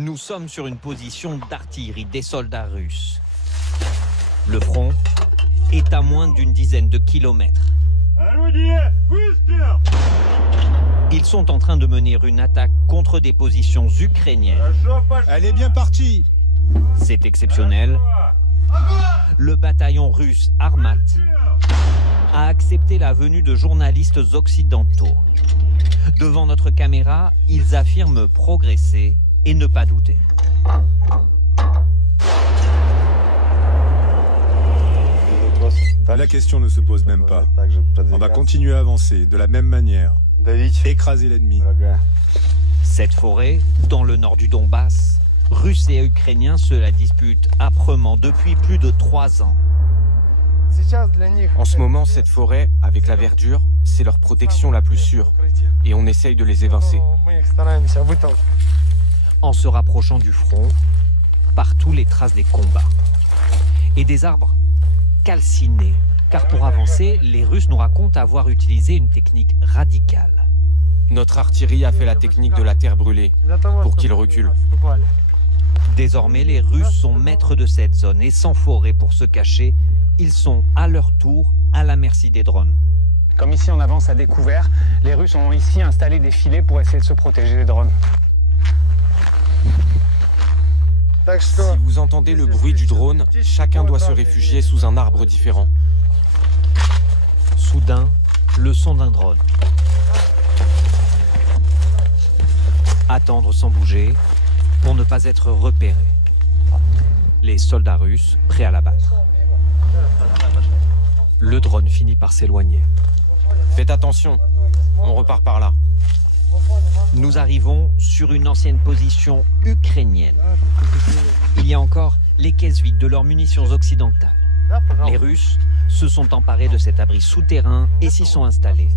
Nous sommes sur une position d'artillerie des soldats russes. Le front est à moins d'une dizaine de kilomètres. Ils sont en train de mener une attaque contre des positions ukrainiennes. Elle est bien partie. C'est exceptionnel. Le bataillon russe Armat a accepté la venue de journalistes occidentaux. Devant notre caméra, ils affirment progresser et ne pas douter. La question ne se pose même pas. On va continuer à avancer de la même manière. Écraser l'ennemi. Cette forêt, dans le nord du Donbass, Russes et Ukrainiens se la disputent âprement depuis plus de 3 ans. En ce moment, cette forêt, avec la verdure, c'est leur protection la plus sûre. Et on essaye de les évincer. En se rapprochant du front, partout les traces des combats. Et des arbres calcinés. Car pour avancer, les Russes nous racontent avoir utilisé une technique radicale. Notre artillerie a fait la technique de la terre brûlée pour qu'ils reculent. Désormais, les Russes sont maîtres de cette zone et sans forêt pour se cacher, ils sont à leur tour à la merci des drones. Comme ici on avance à découvert, les Russes ont ici installé des filets pour essayer de se protéger des drones. Si vous entendez le bruit du drone, chacun doit se réfugier sous un arbre différent. Soudain, le son d'un drone. Attendre sans bouger pour ne pas être repéré. Les soldats russes prêts à l'abattre. Le drone finit par s'éloigner. Faites attention, on repart par là. Nous arrivons sur une ancienne position ukrainienne. Il y a encore les caisses vides de leurs munitions occidentales. Les Russes se sont emparés de cet abri souterrain et s'y sont installés.